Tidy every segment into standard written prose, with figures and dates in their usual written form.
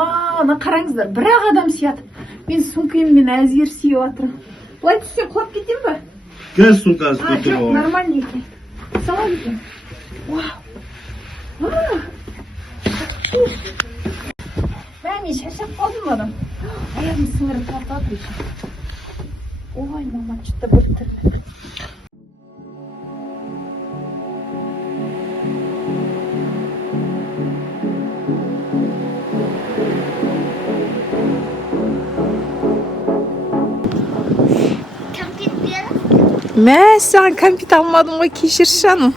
ана қараңыздар, бір-ақ адам сияды. Мен сумкаммен әзер сүйіп жатырмын. Былай түссем құлап кетем ба? Газ сумкасы көтер. Жоқ, нормально екен. Сала екен. Вау. Мен шаршап қалдым адам. Аяғым сіңіріп тартады еще. Ой, мама, что-то бөлтірді. Мә, саған кәмпит алмадым ғой, кешірші жаным.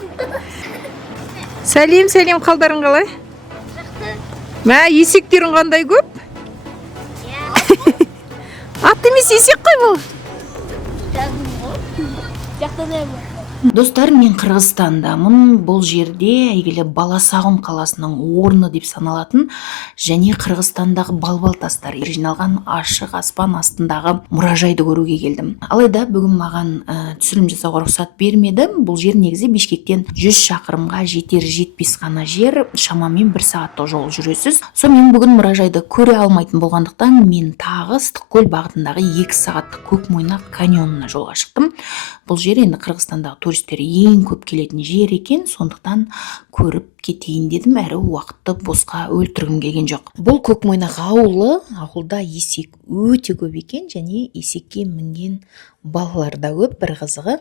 Сәлем, қалдарың қалай? Мә, есектерің қандай көп? Ат емес, есек қой бұл. Достар, мен Қырғызстандамын. Бұл жерде әйгілі Баласағұн қаласының орны деп саналатын және Қырғызстандағы балбал тастар жиналған ашық аспан астындағы мұражайды көруге келдім. Алайда бүгін маған түсірім жасауға рұқсат бермеді. Бұл жер негізі Бишкектен 100 шақырымға жетер-жетпес ғана жер, шамамен 1 сағаттық жол жүресіз. Сонымен бүгін мұражайды көре алмайтын болғандықтан мен тағы Ыстықкөл бағытындағы 2 сағаттық Көкмойнақ каньонына жолға шықтым. Бұл жер енді Қырғызстандағы туристер ең көп келетін жер екен, сондықтан көріп кетейін дедім, әрі уақытты босқа өлтіргім келген жоқ. Бұл Көкмойнақ ауылы, ауылда есек өте көп екен, және есекке мінген балалар да көп. Бір қызығы.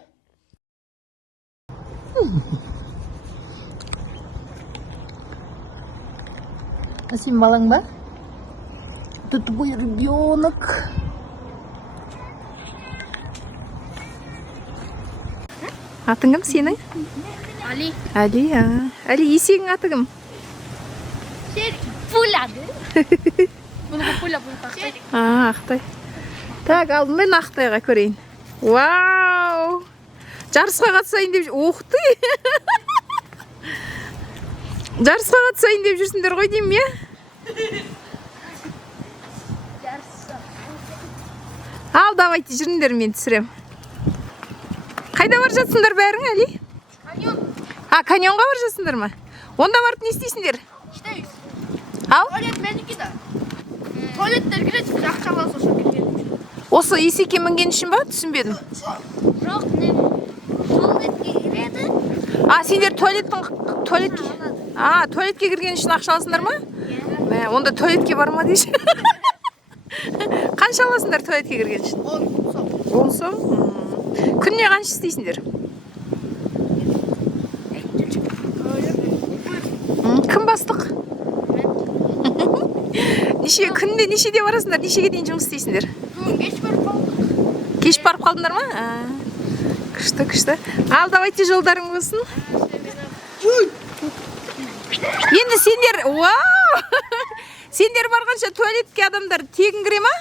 Сен балаң ба? Тут твой ребенок. Атың кім сенің? Али. Али, Али, есегің аты кім? Пуляды. Бұны Пуля Ақтай. Ақтай. Так, алдымен Ақтайға көрейін. Вау! Жарысқа қатысайын деп... Ух ты! Жарысқа қатысайын деп жүрсіңдер ғой деймін, е? Ал, давайте, жүріңдер, мен түсірем. Қайда бар жатсыңдар бәрің, Әли? Каньон. Каньонға бар жатсыңдар ма? Онда барып не істейсіңдер? İşteyiz. Ал? Tuvalet benimki de. Tuvaletler girecek, akşam olsa şu girelim. Осы есекке мінген үшін ба? Түсінбедім. Жоқ, не? Tuvaletке girеді. Сендер туалетке кірген үшін ақша аласыңдар ма? Онда туалетке барма дейші. Қанша аласыңдар туалетке кірген үшін? 10 сом. 10 сом? Күніне қанша істейсіңдер? Кім бастық? Күнде нешеде барасыңдар? Нешеге дейін жұмыс істейсіңдер? Бүгін кеш барып қалдық. Кеш барып қалдыңдар ма? Күшті. Ал, давайте жолдарың болсын. Енді сендер, вау! Сендер барғанша туалетке адамдар тегін кіре ма?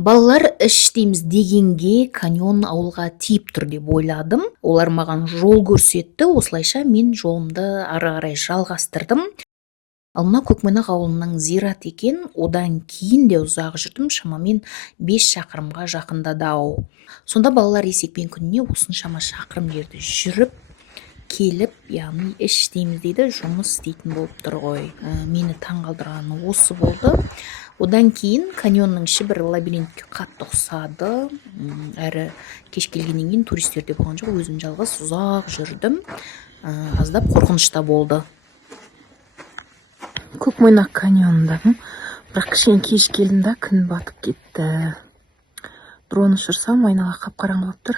Балалар іштейміз дегенге каньон ауылға тиіп тұр деп ойладым. Олар маған жол көрсетті, осылайша мен жолымды ары қарай жалғастырдым. Ал мына Көкмойнақ ауылының зират екен, одан кейін де ұзақ жүрдім, шамамен 5 шақырымға жақындады-ау. Сонда балалар есекпен күніне осыншама шақырым жерді жүріп, келіп, яғни іштейміз дейді, жұмыс істейтін болып тұр ғой. Мені таңғалдырғаны осы болды. Одан кейін каньонның іші бір лабиринтке қатты ұқсады. Әрі кеш келгеннен кейін туристер де болған жоқ, өзім жалғыз ұзақ жүрдім. Аздап қорқынышта болды. Көкмойнақ каньонында. Бірақ кішкене кеш келдім да, күн батып кетті. Дрон ұшырсам, айнала қап-қараңғы болып тұр.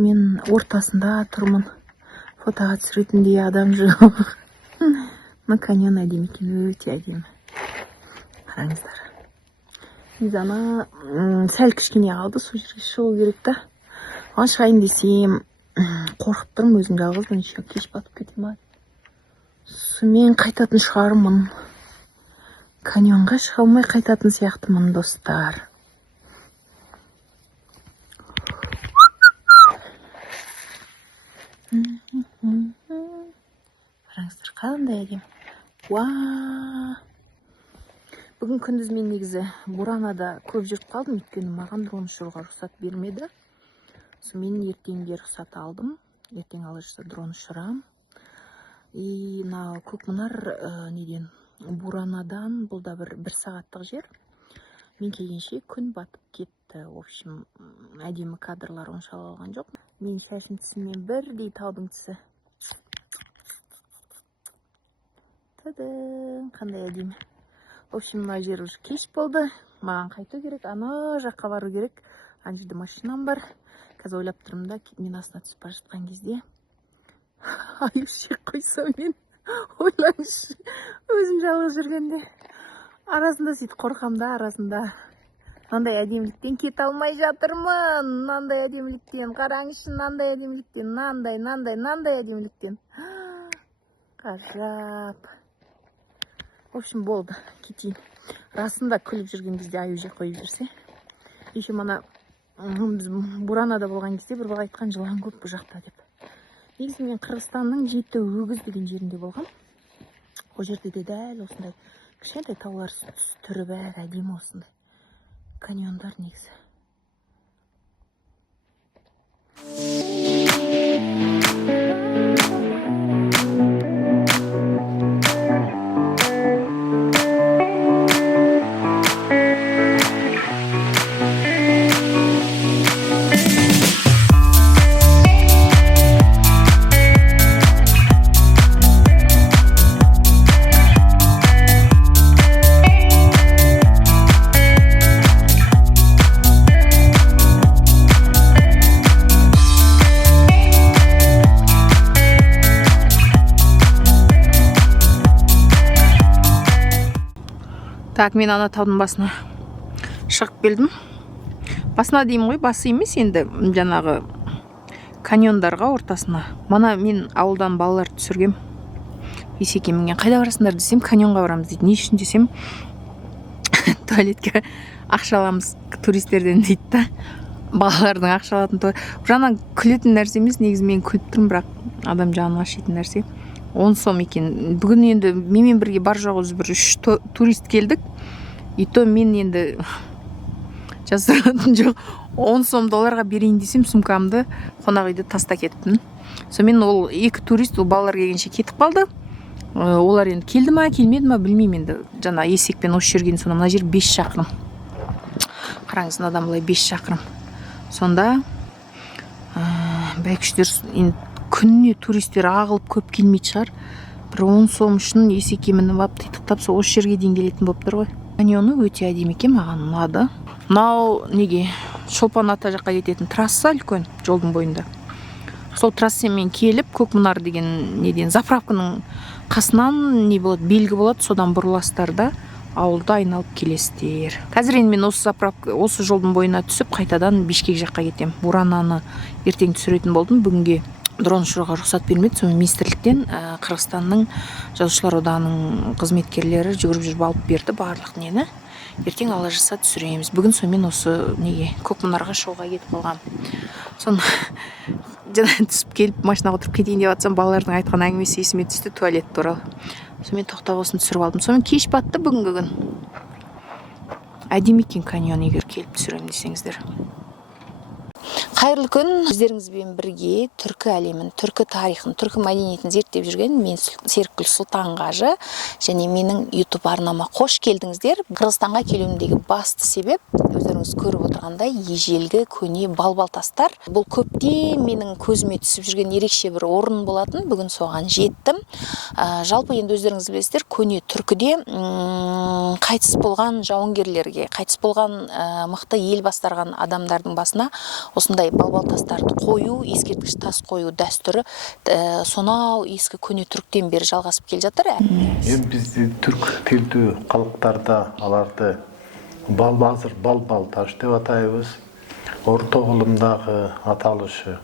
Мен ортасында тұрмын. Фотоға түсіретіндей адам жоқ. Мына каньон әдемі екен, өте әдемі. Қараңыздар. Ана сәл кішкене қалды, сол жерге шығу керек та. Оған шығайын десем, қорқып тұрмын, өзім жалғызбын, кеш батып кетем ме? Мен қайтатын шығармын. Каньонға шыға алмай қайтатын сияқтымын, достар. Қараңыздар, қандай әдемі. Бүгін күндіз мен негізі Буранада көп жүріп қалдым, өйткені маған дрон ұшыруға рұқсат бермеді. Мен ертеңге рұқсат алдым. ертең алла жазса дрон ұшырам. И мына Көкмұнар неден Буранадан бұл да бір сағаттық жер. Мен келгенше күн батып кетті. В общем, әдемі кадрлар оншалық алған жоқ. Мен шашым тісімен бірдей таудың тісі. Тадың, қандай әдемі. В общем, мына жер уже кеш болды. Маған қайту керек, ана жаққа бару керек. Ана жерде машинам бар. Қазір ойлап тұрмын да, мен астына түсіп бара жатқан кезде аюш жек қойсам мен, ойлаңызшы, өзім жалғыз жүргенде арасында сөйтіп қорқам да, арасында мынандай әдеміліктен кете алмай жатырмын. Мынандай әдеміліктен, қараңызшы, мынандай әдеміліктен, мынандай әдеміліктен. Ғажап. В общем, болды, кетейін. Расында күліп жүрген кезде аю жек қойып жүрсе. Еще мана біз Буранада болған кезде бір бала айтқан, жылан көп бұл жақта деп. Негізі мен Қырғызстанның Жеті өгіз деген жерінде болғам. Ол жерде де дәл осындай кішкентай таулар түрі бәрі әдемі осындай. Каньондар негізі. Так, мен ана таудың басына шығып келдім. Басына деймін ғой, басы емес енді жаңағы каньондарға ортасына. Мана мен ауылдан балалар түсіргем. Есеке менен қайда барасыңдар десем, каньонға барамыз дейді. Не үшін десем, туалетке ақша аламыз туристерден дейді да. Балалардың ақша алатын жаңа күлетін нәрсе емес, негізі мен күліп тұрмын, бірақ адам жанын ашитын нәрсе. 10 сом екен. Бүгін енді менімен бірге бар жоғы бір 3 турист келдік. И то мен енді жасыратын жоқ. 10 сом долларға берейін десем, сумкамды қонақ үйде таста кетіппін. Сонымен ол 2 турист ол балалар келгенше кетіп қалды. Олар енді келді ма, келмеді ма білмеймін енді. Жаңа есекпен осы жерген соны мына жер 5 шақырым. Қараңыз, мынадан былай 5 шақырым. Сонда бәйкүштер енді күніне туристер ағылып көп келмейді шығар. Бір 10 сом үшін есеке мініп алып титықтап сол осы жерге дейін келетін болып тұр ғой. Каньоны өте әдемі екен, маған ұнады. Мынау неге Шолпан ата жаққа кететін трасса үлкен жолдың бойында. Сол трассамен келіп Көкмұнар деген неден заправканың қасынан не болады, белгі болады, содан бұрыласыздар да ауылды айналып келесіздер. Қазір енді мен осы жолдың бойына түсіп қайтадан Бишкек жаққа кетем. Бурананы ертең түсіретін болдым, бүгінге дрон ұшыруға рұқсат бермеді. Соны министрліктен Қырғызстанның жазушылар одағының қызметкерлері жүгіріп жүріп алып берді барлық нені. Ертең алла жазса түсіреміз. Бүгін сонымен осы неге Көкмұнарға шоуға кетіп қалғам. Соны жаңа түсіп келіп машинаға отырып кетейін деп жатсам, балалардың айтқан әңгімесі есіме түсті туалет туралы. Сонымен тоқтап осыны түсіріп алдым. Сонымен кеш батты бүгінгі күн. Әдемі екен каньон, егер келіп түсіремін десеңіздер. Қайырлы күн, өздеріңізбен бірге түркі әлемін, түркі тарихын, түркі мәдениетін зерттеп жүрген мен Серікгүл Сұлтанғажы және менің YouTube арнама қош келдіңіздер. Қырғызстанға келуімдегі басты себеп, өздеріңіз көріп отырғандай, ежелгі көне балбал тастар. Бұл көптен менің көзіме түсіп жүрген ерекше бір орын болатын. Бүгін соған жеттім. Жалпы енді өздеріңіз білесіздер, көне түркіде қайтыс болған жауынгерлерге, қайтыс болған мықты ел басқарған адамдардың басына осындай балбал тастарды қою, ескерткіш тас қою дәстүрі сонау ескі көне түріктен бері жалғасып келе жатыр. Бізде түрк тілді халықтарда аларды балбазыр балбал таш деп атайбыз. Орта ғылымдағы аталышы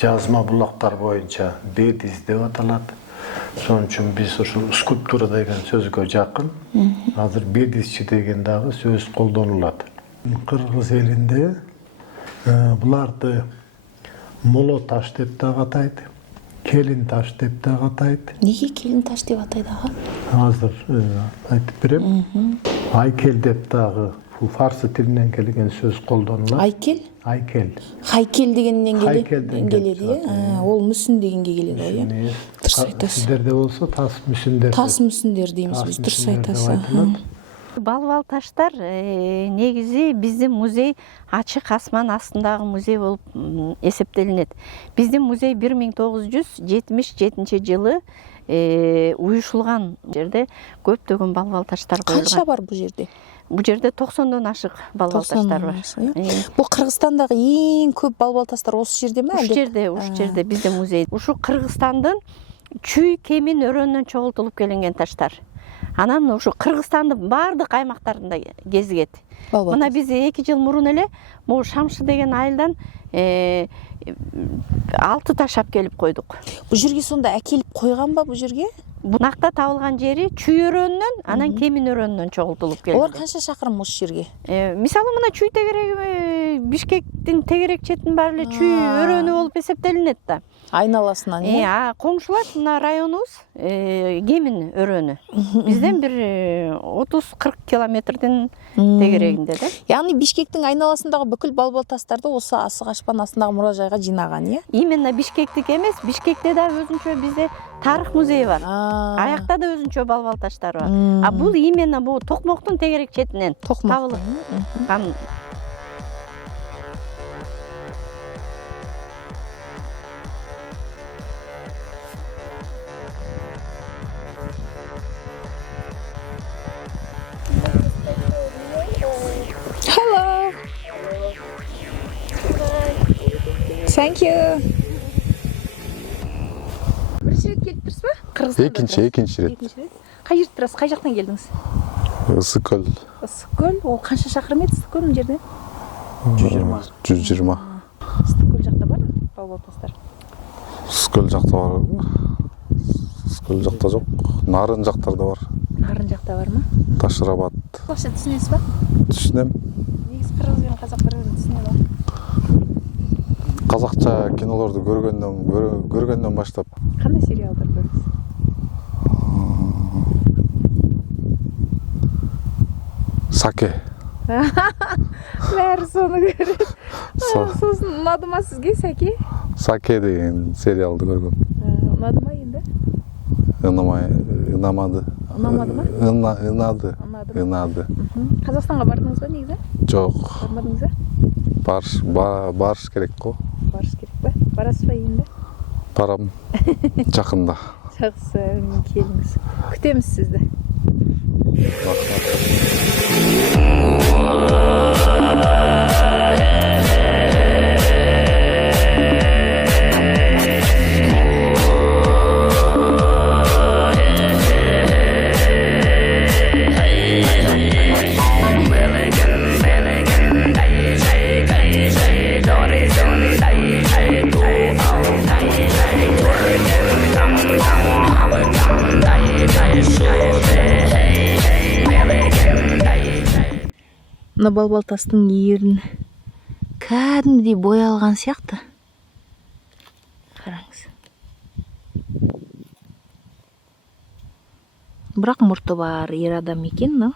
жазма бұлақтар бойынша бедиз деп аталады. Соның үшін біз скульптура деген сөзге жақын. Азыр бедизші деген дағы сөз қолданылады. Қырғыз елінде бұларды моло таш деп те атайды, келин таш деп те атайды. Неге келин таш деп атайды аға? Азыр айтып берем. Айкел деп дағы фарсы тилинен келген сөз колдонулат. Айкел? Айкел. Хайкел дегеннен Хайкелден келеді, ол мүсін дегенге келеді ғой, иә? Дұрыс айтасыз. Сіздерде болса тас мүсіндер. Тас мүсіндер дейміз біз, дұрыс айтасыз. Балбал таштар негизи биздин музей ачык асман астындагы музей болуп эсептелинет. Биздин музей 1977 жылы уюшулган жерде көптөгөн балбал таштар коюлган. Канча бар бул жерде? Бул жерде 90дон ашык балбал таштар бар. Бул Кыргызстандагы эң көп балбал таштар осы жерде ме? Ушу жерде биздин музей. Ушу Кыргызстандын Чүй Кемин өрөөнүнөн чогултулуп келинген таштар. Анан ушу Кыргызстандын бардык аймактарында кезигет. Мына биз 2 жыл мурун эле могу Шамшы деген айылдан 6 таш алып келип койдук. Бул жерге сонда әкелип койган ба бул жерге? Бунакта табылган жери Чүй өрөөнүнөн, анан Кемин өрөөнүнөн чогултулуп келди. Олар канча шакырым ушул жерге? Мисалы мына Чүй тегереги Бишкектин тегерек четинин баары эле Чүй өрөөнү болуп эсептелинет да. Айналасынан, Коңшулаш мына районубуз Кемин өрөөнү. Бизден бир 30-40 километрдин тегерегинде да. Яғни Бишкектин айналасындагы бүкүл балбал таштарды осы Асык Ашпан астындагы муражайга жинаган, иә? Именно Бишкектик эмес, Бишкекте да өзүнчө бизде тарых музейи бар. Аякта да өзүнчө балбал таштар бар. А бул именно бул Токмоктун тегерек четинен табылып. Hello. Thank you. Бірінші рет келіп тұрсыз ба? Екінші рет. Қай жерде тұрасыз? Қай жақтан келдіңіз? Ысыкөл. Ысыкөл? Ол қанша шақырым еді Ысыкөл мына жерде? 120. Ысыкөл жақта бар ма? Балбал тастар. Ысыкөл жақта бар. Ысыкөл жақта жоқ. Нарын жақтарда бар. Нарын жақта бар ма? Ташырабад. Қазақша түсінесіз ба? Түсінем. Негізі қырғыз бен қазақ бір-бірін түсіне ба? Қазақша киноларды көргөндөн баштап. Қандай сериалдар көрдіңіз? Саке. Бәрі соны көреді. Сосын ұнады ма сізге Саке? Саке деген сериалды көргөм. Ұнады ма енді? Ұнамады. Ұнамады ма? Ұнады. Қазақстанға бардыңыз ба негізі? Жоқ. Бармадыңыз ба? Барыш керек қой. Барыш керек па? Барасыз ба енді? Барам. Жақында. Жақсы, келіңіз. Күтеміз сізді. Мына балбал тастың ерін кәдімгідей боялған сияқты. Қараңыз. Бірақ мұрты бар, ер адам екен, но.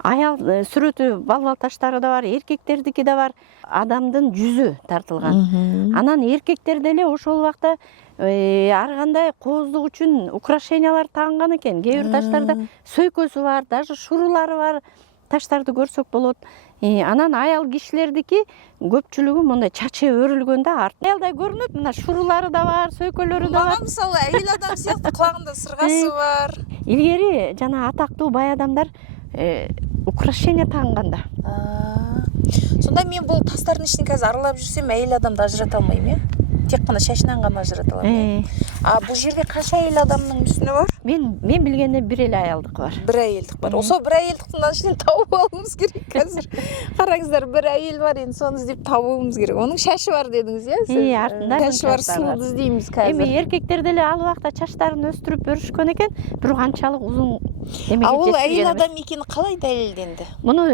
Аял сүрөтү балбал таштары да бар, эркектердики да бар. Адамдын жүзү тартылган. Анан эркектер деле ошол убакта ар кандай кооздук үчүн украшениялар тагынган экен. Кээ бир таштарда сөйкөсү бар, даже шурулары бар. Таштарды көрсөк болот. Анан аял кишилердики көпчүлүгү мындай чачы өрүлгөндө аялдай көрүнөт. Мына шурулары да бар, сөйкөлөрү да бар. Мага мисалы әйел адам сыяктуу кулагында сыргасы бар. Илгери жана атактуу бай адамдар украшение тагынганда. Сонда мен бұл тастардың ішін қазір аралап жүрсем, әйел адамды ажырата алмайм, е? Тек қана шашынан ғана ажырата аламын. Бұл жерде қанша әйел адамның мүсіні бар? Мен білгенде бір эле аялдық бар. Бір әйелдік бар. Осы бір әйелдіктің ішінен тауып алуымыз керек қазір. Қараңыздар, бір әйел бар, енді соны іздеп табуымыз керек. Оның шашы бар дедіңіз, е? Артында шашы бар, сұлуды іздейміз қазір. Еркектер деле ал убакта чачтарын өстүрүп өрүшкөн экен, бирок анчалык узун А ол әйел адам екені қалай дәлелденді? Муну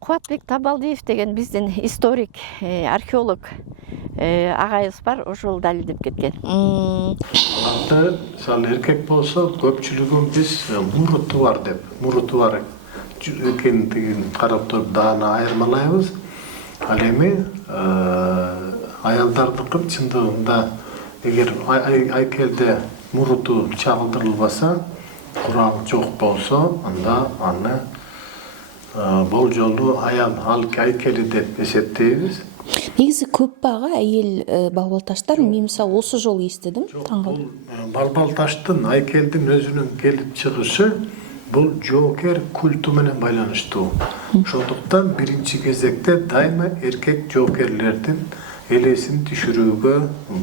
Кубатбек Табалдиев деген биздин историк, археолог агайыбыз бар, ошол далилдеп кеткен. Мисалы эркек болсо көпчүлүгү биз муруту бар деп, муруту бар экендигин карап туруп дааны айырмалайбыз. Ал эми аялдардыкы чындыгында эгер айкелде муруту чагылдырылбаса, курал жок болсо, анда аны болжолу аял айкели деп эсептейбиз. негизи көп багы айыл балбалташтар. Мен мисалы осы жолу эстедим. Таң калдым. Балбалташтын айкелдин өзүнүн келип чыгышы бул жоокер культу менен байланыштуу. Ошондуктан биринчи кезекте дайыма эркек жоокерлердин элесин түшүрүүгө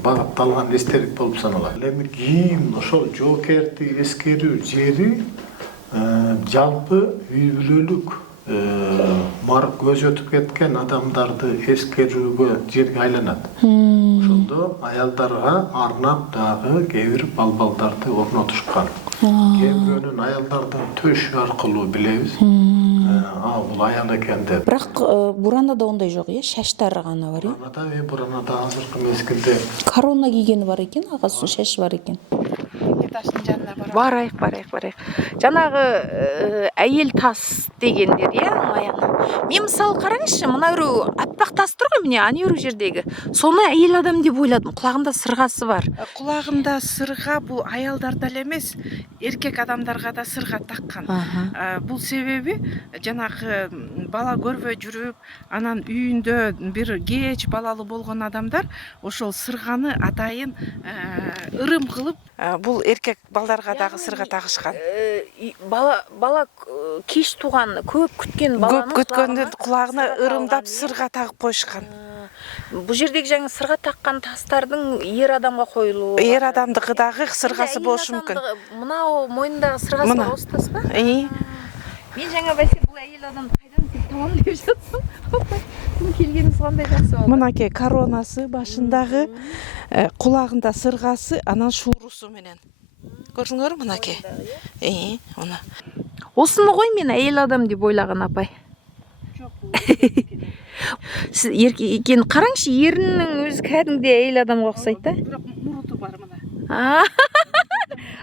багытталган эстелик болуп саналат. Эми кийин ошол жоокерди эскерүү жери жалпы үй бүлөлүк көз өтүп кеткен адамдарды эскерүүгө жерге айланат. Ошондо аялдарга арнап дагы кээ бир балбалдарды орнотушкан. Кээ бирөөнүн аялдардын төшү аркылуу билебиз. Бул аял экен деп. Бирок Буранада ондай жок, шаштары гана бар. Буранада азыркы мезгилде Корона кийгени бар экен, агасынын шашы бар экен. Барайык. Жанагы айыл тас дегендер, аяны. Мен мисалы караңызчы, мына өрү аппак тас турган, міне аны өрү жердеги. Соны айыл адам деп ойладым. Кулагында сыргасы бар. Кулагында сырга бул аялдарда эле эмес, эркек адамдарга да сырга таккан. Бул себеби жанагы бала көрбөй жүрүп, анан үйүндө бир кеч балалуу болгон адамдар ошол сырганы атайын ырым кылып, бул эркек балдарга дагы сырга тагышкан. Бала кеч туган, көп күткөн баланы кулагына ырымдап сырга тагып коюшкан. Бул жердеги жаңы сырга таккан тастардын ер адамга коюлуу. Ер адамдыкы дагы сыргасы болушу мүмкүн. Мына мойнундагы сыргасы бар, осы тас ба? Мен жаңа бәлки бул айыл адам кайдан деп табам деп жатсам. Бул келгениңиз кандай жакшы болду. Мынакей коронасы башындагы, кулагында сыргасы, анан шуурусу менен. Көрдүңөрбү мынакей? Мына. Осуну кой мен айыл адам деп ойлаган апай. Жок. Сиз эркек караңчы, эринин өзү кәдимгидей айыл адамга окшойт да. Бирок муруту бар мына.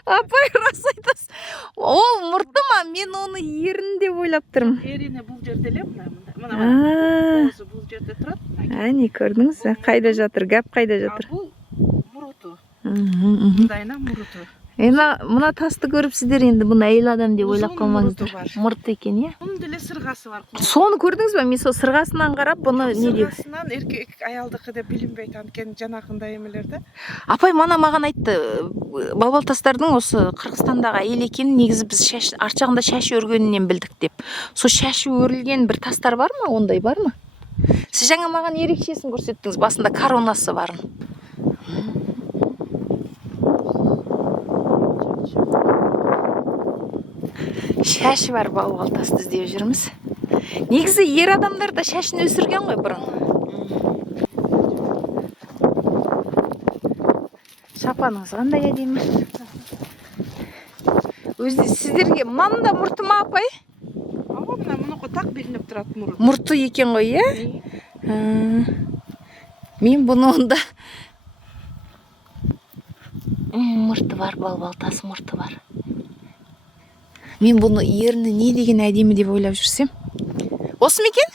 Апай, рас айтасыз. Ол мурту ма? Мен оны ерин деп ойлап турмун. Эрини бул жерде эле, мына. Бул жерде турат. Не көрдүңүз? Кайда жатыр? Гап кайда жатыр? Бул муруту. Мындайына муруту. Мына тасты көрүп сиздер енді бұны әйел адам деп ойлап қалмаңыздар. Мұрт екен, иә? Оның деле сырғасы бар. Соны көрдіңіз бе? Мен сол сырғасынан қарап бұны не деп? Сырғасынан еркек аялдыкы деп билинбейт анткени жанакындай эмелерде. Апай маған айтты, балбалтастардың осы Кыргызстандагы әйел екенин негизи биз арчагында шаш өргөнүнөн билдик деп. Со шашы өрүлген бір тастар бар ма? Ондай бар ма? Сиз жаңа маған ерекшесин көрсөттүңүз, басында коронасы барын. Шашы бар балбалтасты іздеп жүрміз. Негізі ер адамдар да шашын өсірген ғой бұрын. Шапаныңыз қандай әдемі. Өзі сіздерге мынаны да мұрты ма апай? Мына мұны так билинип турат мұрт. Мұрты екен ғой, иә? Мен бұны онда мұрты бар, балбалтасы мұрты бар. Мен бұны еріні не деген әдемі деп ойлап жүрсем. Осы ма екен?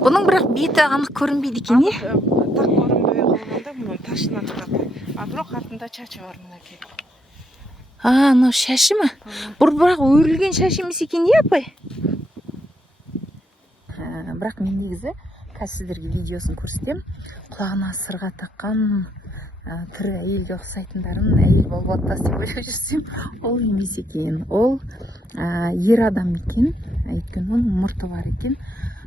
Бұның бірақ беті анық көрінбейді екен, не? Так көрінбей қалғанда мұның ташынан тұрады. Бирок артында чачы бар мынакей. Мынау шашы ма? Бұл бірақ өрілген шаш емес екен, не апай? Бірақ мен негізі сіздерге видеосын көрсетем. Құлағына сырға таққан тірі әйелге ұқсайтындарын әйел балбалтас деп ойлап жүрсем, ол емес екен. Ол ер адам екен, өйткені оның мұрты бар екен.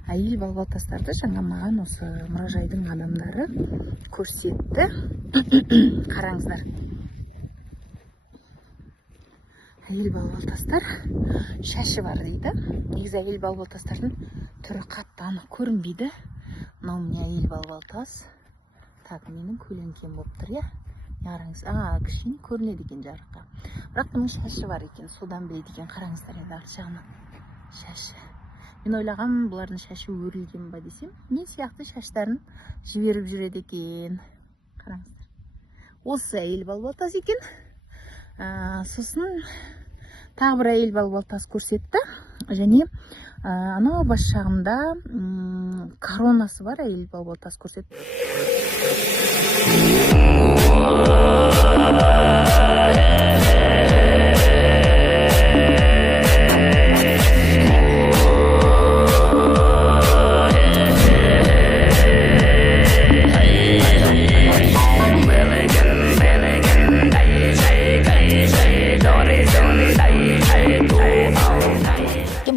Әйел балбалтастарды жаңа маған осы мұражайдың адамдары көрсетті. Қараңыздар. Әйел балбалтастар шашы бар дейді. Негізі әйел балбалтастардың түрі қатты анық көрінбейді. Мынау міне әйел балбалтас. Так, менің көлеңкем болып тұр, я? Қараңыз, кішкене көрінеді екен жарыққа. Бірақ бұның шашы бар екен, содан біледі екен. Қараңыздар енді арт жағынан шашы. Мен ойлағам, бұлардың шашы өрілген ба десем, мен сияқты шаштарын жіберіп жүреді екен. Қараңыздар. Осы әйел балбалтас екен. Сосын тағы бір әйел балбалтасы көрсетті. Және анау бас жағында коронасы бар әйел балбалтасы көрсетті.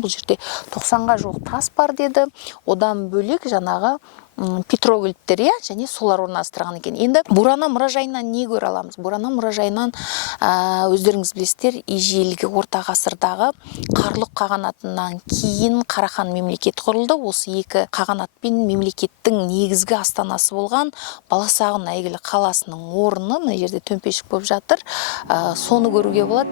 Бұл жерде 90-ға жуық тас бар деді. Одан бөлек жаңағы петроглифтер, және солар орналастырған екен. Енді Бурана мұражайынан не көре аламыз? Бурана мұражайынан өздеріңіз білесіздер, ежелгі орта ғасырдағы Қарлұқ қағанатынан кейін Қарахан мемлекет құрылды. Осы екі қағанатпен мемлекеттің негізгі астанасы болған Баласағұн әйгілі қаласының орны мына жерде төмпешік болып жатыр. Соны көруге болады.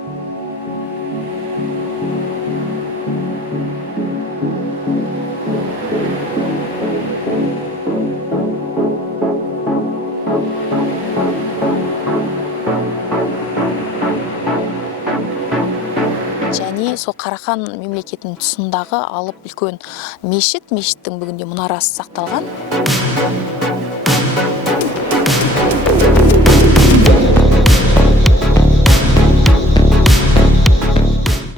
Және сол Қарахан мемлекетінің тұсындағы алып үлкен мешіттің бүгінде мұнарасы сақталған.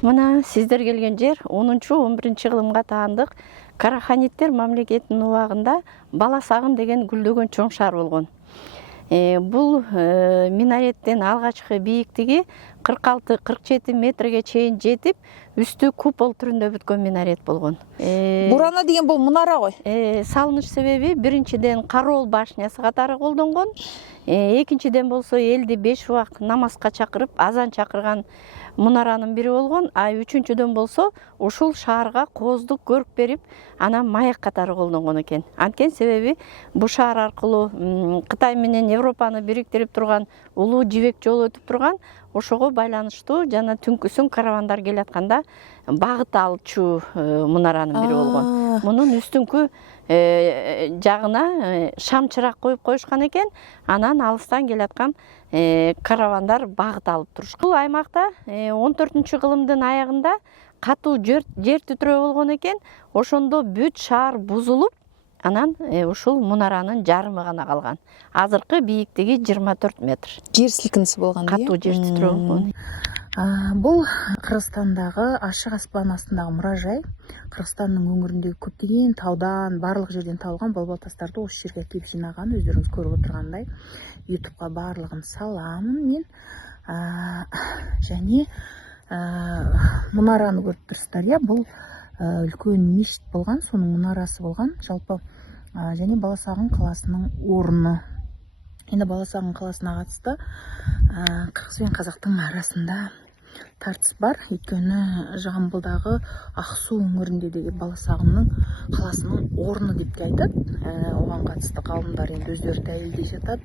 Мына сіздер келген жер 10-11 ғылымға таандық Қараханиттер мемлекетінің уағында Баласағын деген гүлдеген чоң шаар болгон. Бұл минареттен алғашқы биіктігі 46-47 метрге чейін жетіп, үсті купол түрінде бүткөн минарет болгон. Бурана деген бұл мұнара ғой. Салыныш себеби биринчиден Кароол башнясы катары колдонгон. Экинчиден болсо элди 5 убак намазга чакырып, азан чакырган мұнаранын бири болгон. Үчүнчүдөн болсо ушул шаарга кооздук көрк берип, анан маяк катары колдонгон экен. Анткени себеби бул шаар аркылуу Кытай менен Европаны бириктирип турган улуу жибек жолу өтүп турган, ошого байланыштуу жана түнкүсүн каравандар келатканда багыт алчу мұнаранын бири болгон. Мунун үстүңкү жагына шам чырак коюп коюшкан экен, анан алыстан келаткан каравандар багыт алып турушкан. Бул аймакта 14-кылымдын аягында катуу жер түтүрөө болгон экен. Ошондо бүт шаар бузулуп, анан ушул мұнаранын жарымы гана калган. Азыркы бийиктиги 24 метр. Жер силкиниси болгон. Катуу жер түтүрөө болгон. Бұл Қырғызстандағы ашық аспан астындағы мұражай. Қырғызстанның өңіріндегі көптеген таудан, барлық жерден табылған балбал-тастарды осы жерге келіп жинаған. Өздеріңіз көріп отырғандай, ютубқа барлығын саламын мен. Және мұнараны көріп тұрсыздар, бұл үлкен мешіт болған, соның мұнарасы болған. Жалпы және Баласағұн қаласының орны. Енді Баласағұн қаласына қатысты қырғыз бен қазақтың арасында тартыс бар. Өйткені Жамбылдағы Ақсу өңіріндегі Баласағұнның қаласының орны деп те айтады. Оған қатысты ғалымдар енді өздері дәлелдей жатады.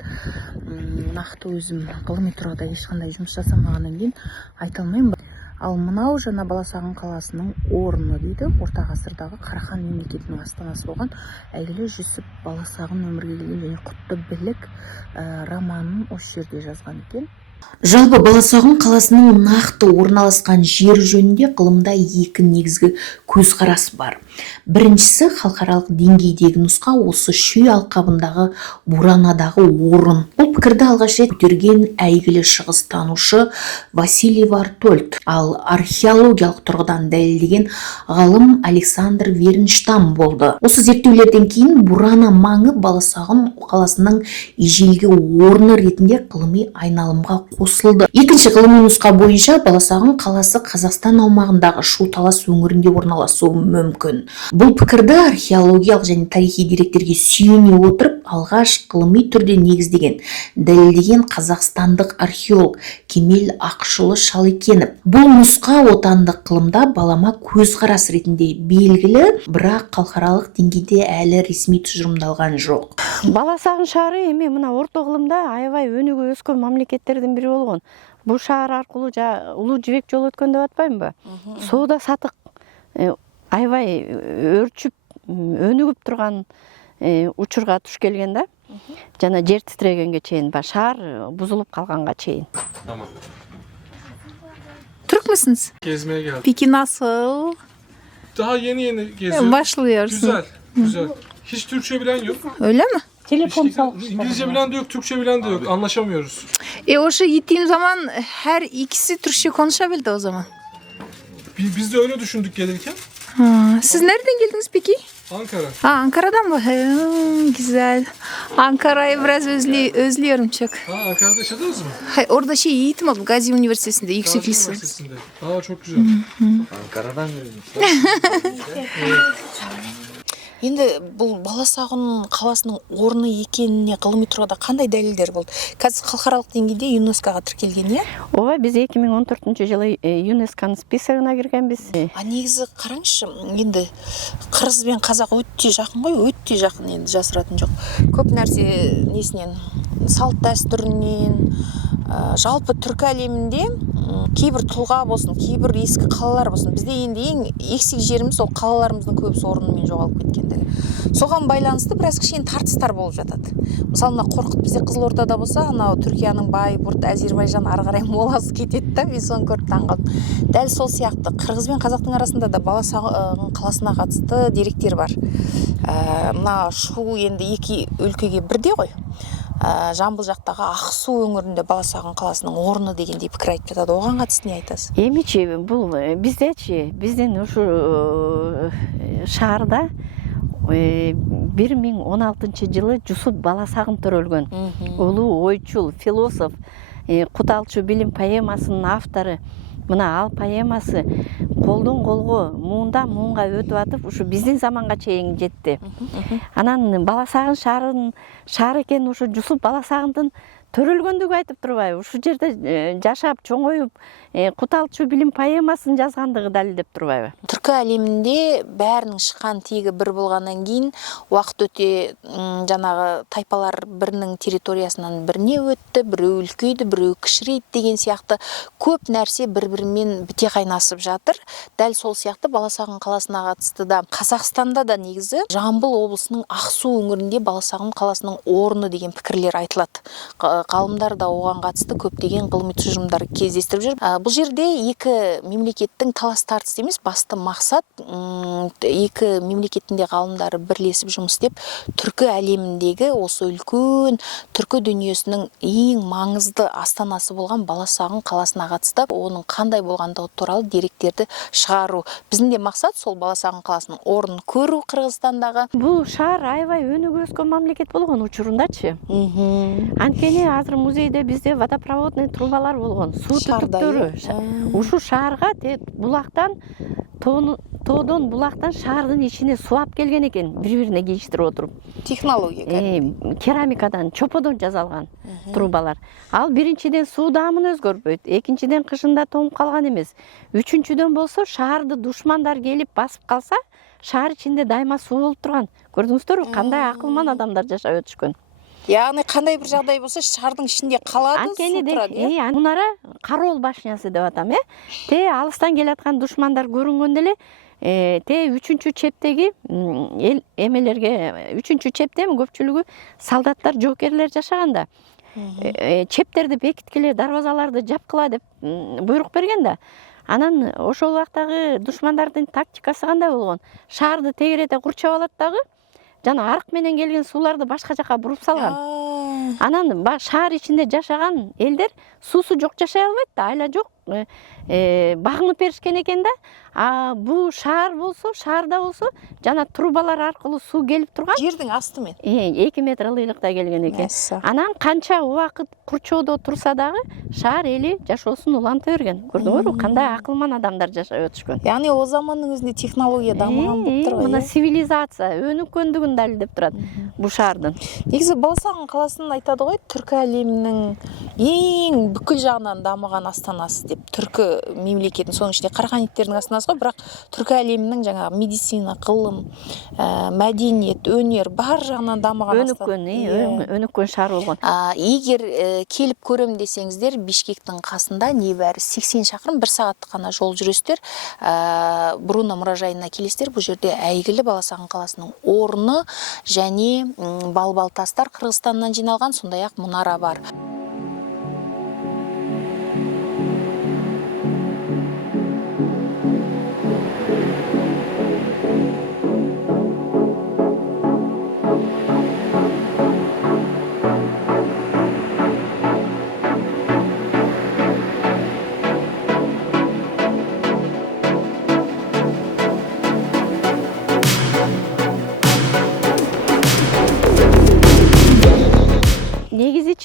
Нақты өзім ғылыми тұрғыда ешқандай жұмыс жасамағаннан кейін айта алмаймын. Ал мынау жаңа Баласағұн қаласының орны дейді. Орта ғасырдағы Қарахан мемлекетінің астанасы болған әйгілі Жүсіп Баласағұн өмірге келген және құтты білік романын осы жерде жазған екен. Жалпы Баласағұн қаласының нақты орналасқан жер жөнінде ғылымда екі негізгі көзқарас бар. Біріншісі халықаралық деңгейдегі нұсқа осы Шүй алқабындағы Буранадағы орын. Бұл пікірді алғаш рет көтерген әйгілі шығыстанушы Василий Вартольд, ал археологиялық тұрғыдан дәлелдеген ғалым Александр Вернштам болды. Осы зерттеулерден кейін Бурана маңы Баласағұн қаласының ежелгі орны ретінде ғылыми айналымға қосылды. Екінші ғылыми нұсқа бойынша Баласағұн қаласы Қазақстан аумағындағы Шу-Талас өңірінде орналасуы мүмкін. Бұл пікірді археологиялық және тарихи деректерге сүйене отырып, алғаш ғылыми түрде негіздеген, дәлелдеген қазақстандық археолог Кемел Ақшұлы Шалекенов. Бұл нұсқа отандық ғылымда балама көзқарас ретінде белгілі, бірақ халықаралық деңгейде әлі ресми тұжырымдалған жоқ. Баласағұн шаары эми мына орто ғылымда аябай өнүгүп өскөн мамлекеттердин бири болгон. Бул шаар аркылуу улуу жибек жолу өткөн деп атпаймынбы? Соода сатык аябай өрчүп өнүгүп турган учурга туш келген да. Жана жер титрегенге чейин, шаар бузулуп калганга чейин. Türk müsünüz? Gezmeye geldim. Peki nasıl? Daha yeni geziyorum. Başlıyorsun. Güzel, güzel. Hiç Türkçe bilen yok. Öyle mi? İngilizce bilen de yok, Türkçe bilen de yok. Anlaşamıyoruz. Oşa gittiğim zaman her ikisi Türkçe konuşabildi o zaman. Biz de öyle düşündük gelirken. Siz nereden geldiniz peki? Ankara. Ankara'dan mı? Güzel. Ankara'yı biraz özlüyorum çok. Ankara'da yaşadınız mı? Hayır, orada eğitim aldım. Gazi Üniversitesi'nde yüksek Gazi lisans. Üniversitesi'nde. Çok güzel. Анкарадан Енді бұл Баласағұн қаласының орны екеніне ғылыми тұрғыда қандай дәлелдер болды? Қазір халықаралық деңгейде ЮНЕСКО-ға тіркелген, иә? ооба биз 2014 жылы ЮНЕСКОнун списогуна киргенбиз. Негізі қараңызшы, енді қырғыз бен қазақ өте жақын ғой, өте жақын, енді жасыратын жоқ. Көп нәрсе несінен, салт дәстүрінен, жалпы түркі әлемінде кейбір тұлға болсын, кейбір ескі қалалар болсын, бізде енді ең ексек жеріміз ол қалаларымыздың көбісі орнымен жоғалып кеткендігі. Соған байланысты біраз кішкене тартыстар болып жатады. Мысалы, мына Қорқыт бізде Қызылордада болса, анау Түркияның Байбурт, Әзербайжан ары қарай моласы кетеді да, мен соны көріп таңқалдым. Дәл сол сияқты қырғыз бен қазақтың арасында да Баласағұн қаласына қатысты деректер бар. Мына Шу енді екі өлкеге бірде ғой. Жамбыл жақтағы Ақсу өңірінде Баласағұн қаласының орны дегендей пікір айтып жатады. Оған қатысты не айтасыз? Эмичи бул биздечи, биздин ушу шаарда 1016 жылы Жусуп Баласағын төрөлгөн. Улуу ойчул, философ, Куталчу билим поэмасынын автору. Мына ал поэмасы колдон колго, муундан муунга өтүп атып, ушу биздин заманга чейин жетти. Анан Баласағын шаар экен, ушу Жусуп Баласағындын төрөлгөндүгү айтып турбайбы? Ушу жерде жашап, чоңоюп, Куталчу билим поэмасын жазгандыгы далилдеп турбайбы? Түркі әлемінде бәрінің шыққан тегі бір болғаннан кейін уақыт өте жаңағы тайпалар бірінің территориясынан біріне өтті, біреу үлкейді, біреу кішірейді деген сияқты көп нәрсе бір-бірімен біте қайнасып жатыр. Дәл сол сияқты Баласағын қаласына қатысты да Қазақстанда да негізі Жамбыл облысының Ақсу өңірінде Баласағын қаласының орны деген пікірлер айтылады. Ғалымдар да оған қатысты көптеген ғылыми тұжырымдар кездестіріп жүр. Бұл жерде екі мемлекеттің талас тартыс емес, басты мақсат екі мемлекеттің де ғалымдары бірлесіп жұмыс істеп түркі әлеміндегі осы үлкен түркі дүниесінің ең маңызды астанасы болған Баласағын қаласына қатысты оның қандай болғандығы туралы деректерді шығару. Біздің де мақсат сол Баласағын қаласының орнын көру Қырғызстандағы. Бул шаар аябай өнүгүп өскөн мамлекет болгон учурундачы. Анткени азыр музейде бизде водопроводный трубалар болгон, суу түтүктөрү. Ушу шаарга булактан тоодон булактан шаардын ичине суу алып келген экен, бири-бирине кийиштирип отуруп. Технология. Керамикадан, чоподон жасалган трубалар. Ал биринчиден суу даамын өзгөрбөйт, экинчиден кышында тоңуп калган эмес. Үчүнчүдөн болсо шаарды душмандар келип басып калса, шаар ичинде дайыма суу болуп турган. Көрдүңүздөрбү, кандай акылман адамдар жашап өтүшкөн. Яғни қандай бір жағдай болса шаардын ішінде қалады, су тұрады. Мунара Карол башнясы деп атам, Те алыстан келаткан душмандар көрүнгөндө эле, те 3-чү чептеги эмелерге, 3-чү чептеги көпчүлүгү солдаттар, жокерлер жашаганда. Чептерди бекиткиле, дарбазаларды жапкыла деп буйрук берген да. Анан ошол убактагы душмандардын тактикасы кандай болгон? Шаарды тегерете курчап алат дагы, жана арык менен келген сууларды башка жака буруп салган. Анан шаар ичинде жашаган элдер суусу жок жашай албайт да, айла жок. Багынып беришкен экен да. Бул шаар болсо, шаарда болсо, жана трубалар аркылуу суу келип турган. Жердин асты менен. 2 метр ылыйлыкта келген экен. Анан канча убакыт курчоодо турса дагы, шаар эли жашоосун уланта берген. Көрдүңөрбү, кандай акылман адамдар жашап өтүшкөн. Яғни о заманның өзүндө технология дамыган болуп турган. Мына цивилизация өнүккөндүгүн далилдеп турат бул шаардын. Негизи Баласағын қаласын айтады ғой, түркі әлемінің ең бүкіл жағынан дамыған астанасы деп. Түркі мемлекетін, соның ішінде Қараханиттердің астанасы ғой, бірақ түркі әлемінің жаңағы медицина, ғылым, мәдениет, өнер бар жағынан дамыған өнүккөн шаар болгон. Егер келип көрөм десеңиздер, Бишкектин касында небәрі 80 шақырым, 1 сааттык гана жол жүрөсүздөр. Бруно мұражайына келесіздер. Бұл жерде әйгілі Баласағын қаласының орны және балбал тастар Қырғызстаннан жиналған, сондай-ақ мұнара бар.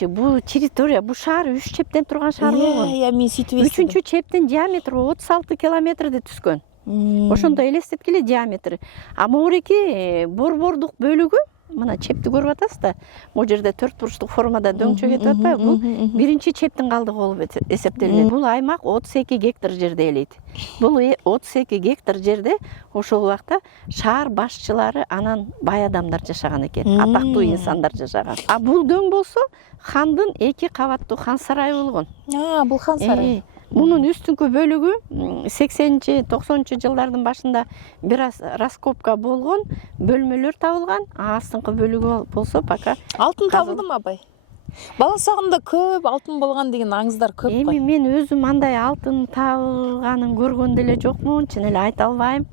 карачы, бул территория, бул шаар 3 чептен турган шаар болгон. мен сөйтүп естидим. 3-чү чептин диаметри 36 километрде түскөн. Ошондой элестеткиле диаметри. А могуреки борбордук бөлүгү, мына чепти көрүп атасыз да. Бул жерде 4 бурчтук формада дөңчөк кетип атпайбы? Бул биринчи чептин калдыгы болуп эсептелет. Бул аймак 32 гектар жерде элейт. Бул 32 гектар жерде ошол убакта шаар башчылары анан бай адамдар жашаган экен, атактуу инсандар жашаган. А бул дөң болсо хандын 2 кабаттуу хан сарайы болгон. Бул хан сарайы. Мунун үстүнкү бөлүгү 80-90 жылдардын башында бир аз раскопка болгон, бөлмөлөр табылган, астыңкы бөлүгү болсо пока Алтын табылдымы, апай? Баласагында көп алтын болгон деген аңыздар көп кой. Эми мен өзүм андай алтын табылганын көргөн деле жокмун, чын эле айта албайм.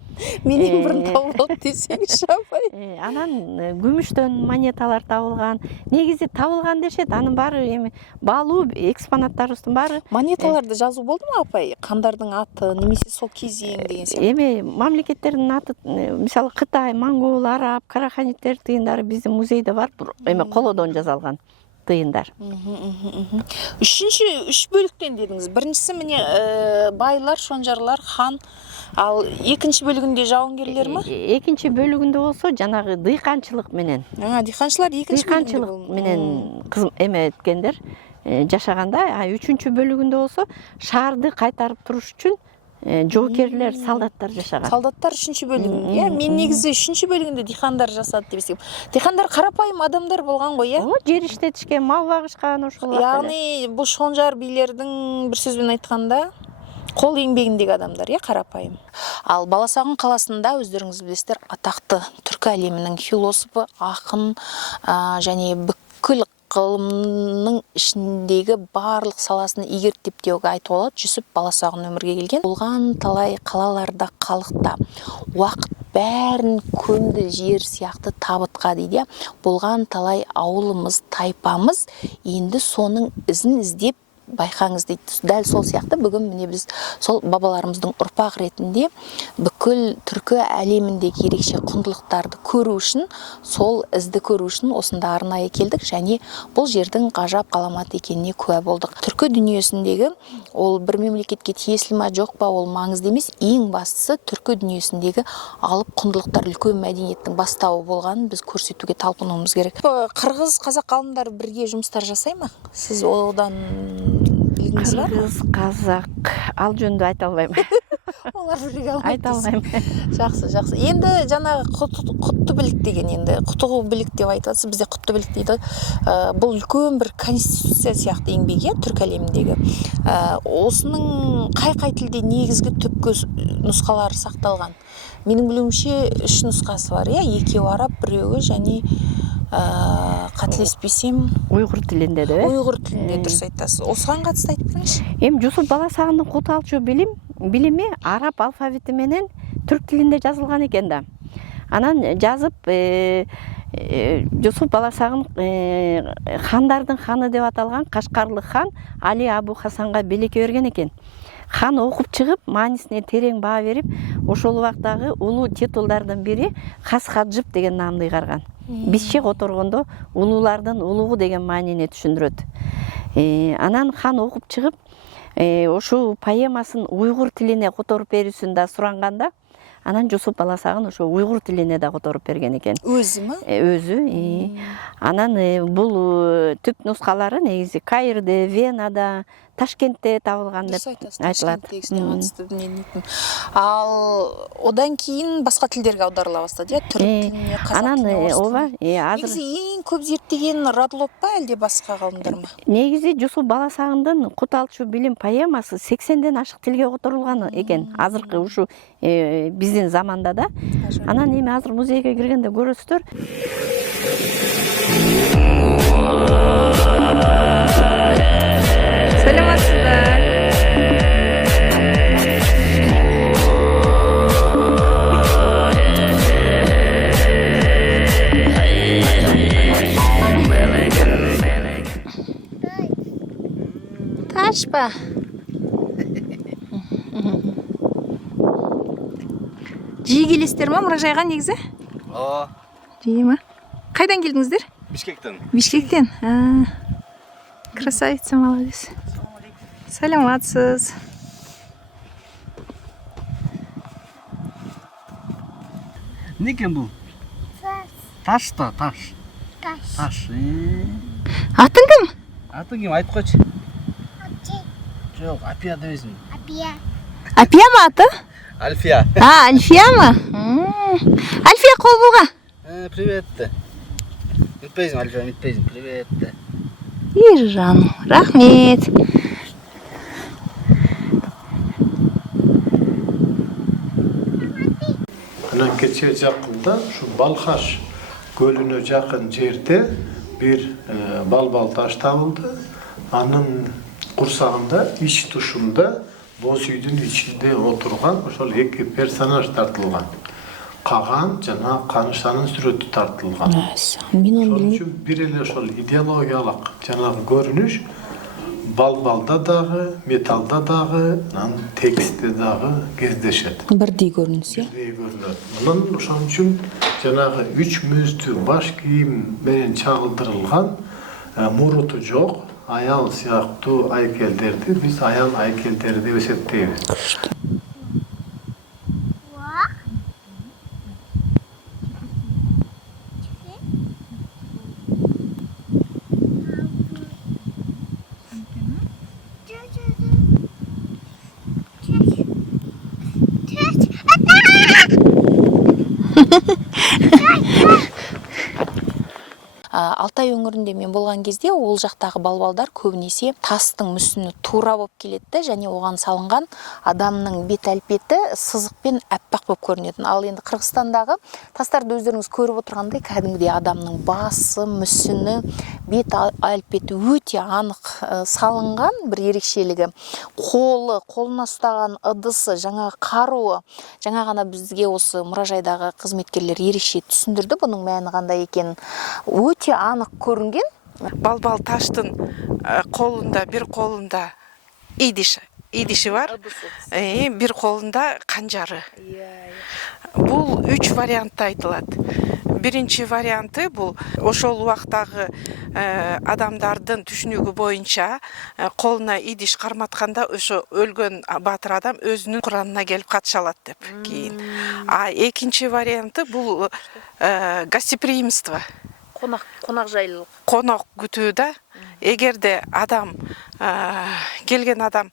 Менин бирин табылып десеңизчи, апай. Анан күмүштөн монеталар табылган. Негизи табылган дешет, анын баары эми баалуу экспонаттарыбыздын баары. Монеталарда жазуу болдуму, апай? Кандардын аты, немесе сол кезең деген сыяктуу. Эми мамлекеттердин аты, мисалы Кытай, Монгол, Араб, Караханиттер тыйындары биздин музейде бар, эми колодон жасалган тыйындар. Үч бөлүктөн дедиңиз. Биринчиси міне байлар, шонжарлар, хан. Ал экинчи бөлүгүндө жауынгерлерми? Экинчи бөлүгүндө болсо жанагы дыйканчылык менен. Дыйканчылар экинчи дыйканчылык менен эме эткендер жашаганда, а үчүнчү бөлүгүндө болсо шаарды кайтарып туруш үчүн жоокерлер, солдаттар жашаган. Солдаттар үчүнчү бөлүгүндө. Мен негизи үчүнчү бөлүгүндө дыйкандар жасады деп эсептейм. Дыйкандар карапайым адамдар болгон го, жер иштетишкен, мал багышкан ошол. Яғни бул шонжар бийлердин бир сөзбен айтканда кол эмгегиндеги адамдар, карапайым. Ал Баласагын каласында өздөрүңүз билесиздер, атакты түркү әлеминин философу, акын және бүкүл кылымның ішіндегі барлық саласын игертип деуге айтып алат. Жүсүп Баласагын өмүргө келген. Болган талай калаларда, калыкта уақыт бәрін көнді жер сияқты табытқа дейді. Болган талай ауылымыз, тайпамыз енді соның ізін іздеп байқаңыз дейді. Дәл сол сияқты бүгін міне біз сол бабаларымыздың ұрпақ ретінде бүкіл түркі әлеміндегі ерекше құндылықтарды көру үшін, сол ізді көру үшін осында арнайы келдік, және бұл жердің ғажап ғаламат екеніне куә болдық. Түркі дүниесіндегі ол бір мемлекетке тиесілі ма жоқ па, ол маңызды емес. Ең бастысы түркі дүниесіндегі алып құндылықтар үлкен мәдениеттің бастауы болғанын біз көрсетуге талпынуымыз керек. Қырғыз, қазақ ғалымдары бірге жұмыстар жасай ма? Сіз одан білгіңіз бар ма? Қырғыз, қазақ, ал жөнді айта албаймын. Олар бірге алмайды. Айта албаймын. Жақсы, жақсы. Енді жаңағы құтты білік деген, енді құтығы білік деп айтасыз, бізде құтты білік дейді. Бұл үлкен бір конституция сияқты еңбек, түркі әлеміндегі. Осының қай тілде негізгі түпкі нұсқалары сақталған? Менің білуімше 3 нұсқасы бар, екеуі араб, біреуі және қателеспесем уйғур тілінде де. Уйғур тілінде дұрыс айтасыз. Осыған қатысты айтып беріңізші. Эми Жусуп Баласагындын куталчу билими араб алфавити менен түрк тилинде жазылган экен да. Анан жазып Жусуп Баласагын хандардын ханы деп аталган Кашкарлык хан Али Абу Хасанга белекке берген экен. Хан окуп чыгып, маанисине терең баа берип, ошол убактагы улуу титулдардын бири Хас-Хаджип деген наамды ыйгарган. Бизче которгондо улуулардын улугу деген маанини түшүндүрөт. Анан хан окуп чыгып, ошол поэмасын уйгур тилине которуп берүүсүн да суранганда, анан Жусуп Баласагын ошо уйгур тилине да которуп берген экен. Өзүмү? Өзү. Анан бул түп нускалары негизи Каирде, Венада, Ташкентте табылган деп айтылат. Ал одан кийин башка тилдерге аударыла баштады, түрк тилине, казак тилине, орус тилине. Негизи эң көп зерттеген Радлоп па, эле башка калымдар ма? Негизи Жусуп Баласагындын Куталчу билим поэмасы 80ден ашык тилге которулган экен. Азыркы ушу биздин заманда да. Анан эми азыр музейге киргенде көрөсүздөр. Саламатсыздар. Ташпа. Жиі келесіздер ма мұражайға негізі? Ооба. Жиі ма? Қайдан келдіңіздер? Бишкектен. Бишкектен. Красавица, молодец. Саламатсыз. Не екен бұл? Таш та, таш. Таш. Атың кім? Атың кім? Айтып қойшы. Жоқ, Апия дейсің. Апия ма аты? Альфия. Альфия ма? Альфия қол бұлға. Приветті. Үтпейсің, Альфия, үтпейсің. Приветті. Ержан, рахмет. Анан кече жақында шу Балхаш көлүнө жақын жерде bir балбал таш табылды. Анын курсагында, ич тушунда боз үйдүн ичинде отурган ошол эки персонаж тартылган. Каган жана Канышанын сүрөтү тартылган. Мен оны Ошол үчүн бир эле ошол идеологиялык жанагы көрүнүш балбалда дагы, металда дагы, текстте дагы кездешет. бірдей көрініс, иә? Бірдей көрүнөт. Анан ошон үчүн жанагы үч мөздүү баш кийим менен чагылдырылган муруту жок аял сыяктуу айкелдерди биз аял айкелдери деп эсептейбиз. Алтай өңірінде мен болған кезде ол жақтағы балбалдар көбінесе тастың мүсіні тура болып келеді және оған салынған адамның бет әлпеті сызықпен әппақ болып көрінетін. Ал енді Қырғызстандағы тастарды өздеріңіз көріп отырғандай кәдімгідей адамның басы, мүсіні, бет әлпеті өте анық салынған. Бір ерекшелігі қолына ұстаған ыдысы, жаңа қаруы, жаңа ғана бізге осы мұражайдағы қызметкерлер ерекше түсіндірді бұның мәні қандай екенін. Өте анық көрінген. Балбал таштын қолында, бір қолында идиши бар, бір қолында қанжары. Бұл үч вариантта айтылады. Биринчи варианты бұл ошол убактагы адамдардын түшүнүгү боюнча колуна идиш карматканда ошо өлгөн батыр адам өзүнүн Куранына келип катыша алат деп кийин. А экинчи варианты бул гостеприимство. Қонақ жайлылық. Конок күтүүдө эгерде адам келген адам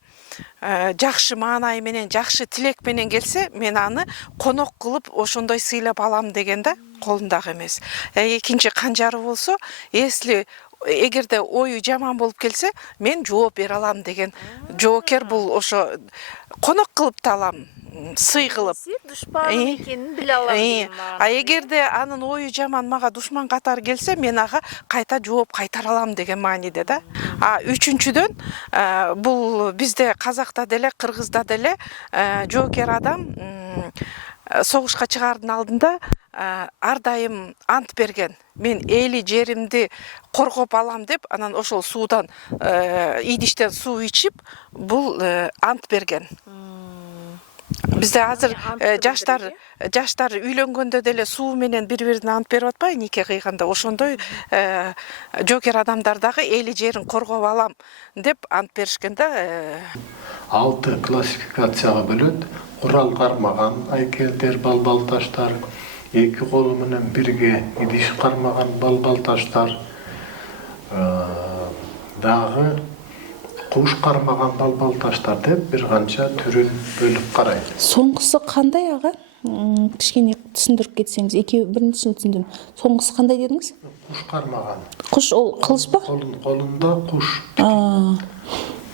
жакшы маанай менен, жакшы тилек менен келсе, мен аны конок кылып ошондой сыйлап алам деген да колундагы эмес. Экинчи канжары болсо, эгерде ою жаман болуп келсе, мен жооп бере алам деген. Жоокер бул ошо конок кылып да алам. Сый кылып. Душманым экенин биле алам. А эгерде анын ою жаман мага душман катары келсе, мен ага кайта жооп кайтара алам деген мааниде да. А үчүнчүдөн бул бизде Казакта деле, Кыргызда деле жоокер адам согушка чыгаардын алдында ар дайым ант берген. Мен эли жеримди коргоп алам деп, анан ошол суудан идиштен суу ичип, бул ант берген. Bizde hazır жаштар үйлөнгөндө деле суу менен бири-бирине ант берип атпайбы, нике кыйганда. Ошондой жоокер адамдар дагы эли жерин коргоп алам деп ант беришкен да. 6 классификацияга бөлөт. Курал кармаган айкелдер, балбал таштар, эки колу менен бирге идиш кармаган балбал таштар, дагы куш кармаган балбал таштар деп бир канча түрүн бөлүп карайт. Соңғысы қандай аға? Кішкене түсіндіріп кетсеңіз, біріншісін түсіндім. Соңғысы қандай дедіңіз? Куш кармаган. Құш ол қылыш па? Колунда куш.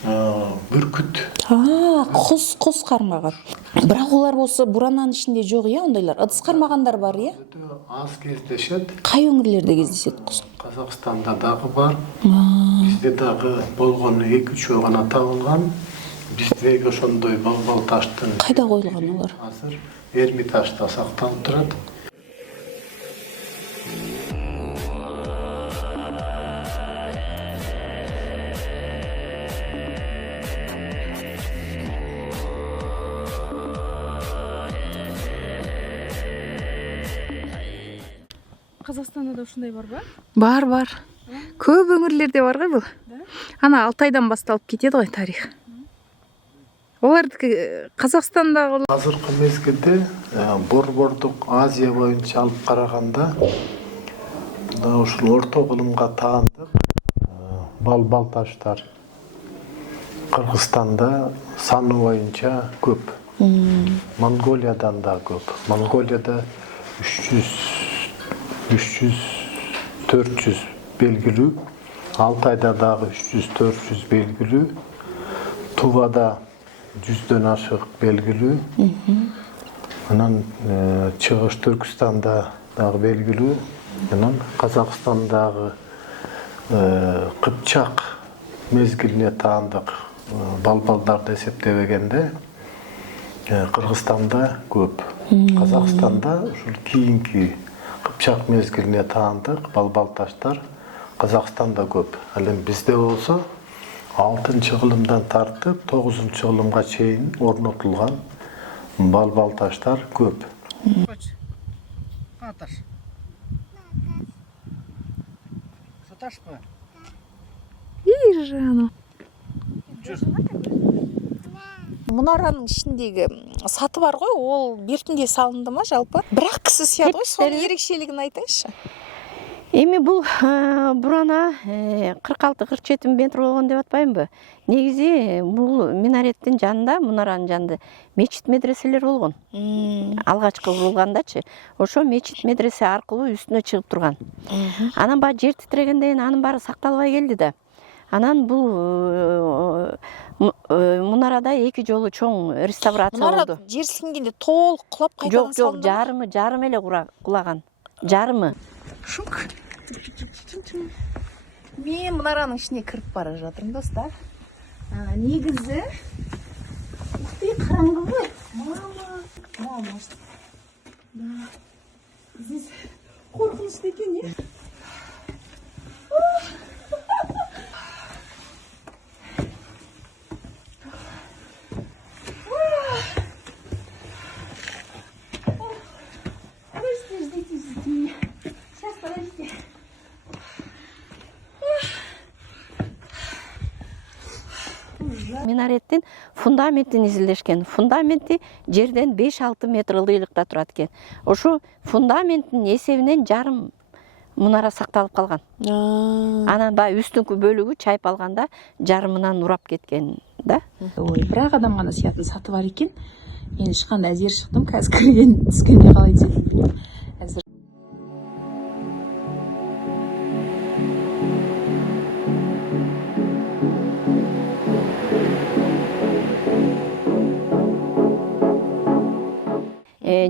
Бүркүт. Құс кармаган. Бірақ олар болса бурананың ішінде жоқ, иә, ондайлар. Ыдыс кармагандар бар, иә? Аз кездешет. Қай өңірлерде кездесет құс? Казакстанда дагы бар. Бизде дагы болгону 2-3 гана табылган. Биздеги ошондой балбал таштын Кайда коюлган олар? Азыр Эрмитажда сакталып турат. Қазақстанда да ушундай бар ба? Бар. Көп өңірлерде бар ғой бұл. Ана Алтайдан басталып кетеді ғой тарих. Олардікі Қазақстандағы Азыркы мезгилде борбордук Азия боюнча алып караганда ушул орто кылымга таандык бал таштар Кыргызстанда саны боюнча көп. Монголиядан да көп. Монголияда 300-400 белгилүү, Алтайда дагы 300-400 белгилүү, Тувада 100дөн ашык белгилүү. Анан Чыгыш Түркстанда дагы белгилүү. Анан Казакстандагы Кыпчак мезгилине таандык балдарды эсептебегенде Кыргызстанда көп. Казакстанда ушул кийинки Кыпчак мезгилине таандык балбалташтар Казакстанда көп. Ал эми бизде болсо 6-кылымдан тартып 9-кылымга чейин орнотулган балбалташтар көп. Аташ. Саташпы? аны. Мұнараның ішіндегі саты бар ғой, ол бертінде салынды ма жалпы? Бірақ кісі сияды ғой, соның ерекшелігін айтыңызшы. Эми бул бурана 46-47 метр болгон деп атпаймынбы? Негизи бул минареттин жанында, мунаранын жанында мечит медреселер болгон. Алгачкы курулгандачы, ошо мечит медресе аркылуу үстүнө чыгып турган. Анан баягы жер титирегенден анын баары сакталбай келди да. Анан бул мунарада 2 жолу чоң реставрация болду. Мунара жер сілкінгенде толық құлап қайтадан салынды ма? Жок, жарымы эле кулаган. Жарымы. Шук. Мен мұнараның ішіне кіріп бара жатырмын, достар. Негізі қараңғы ғой. Мама. Здесь қорқынышты екен, не? Минареттин фундаментин изилдешкен. Фундаменти жерден 5-6 метр ылдыйлыкта турат экен. Ошо фундаменттин эсебинен жарым мунара сакталып калган. Анан баягы үстүнкү бөлүгү чайпалганда жарымынан урап кеткен да. Ой, бірақ адам ғана сиятын саты бар екен. Мен ешқандай әзер шықтым, қазір кірген түскенде қалай түсетінін білмеймін. Әзір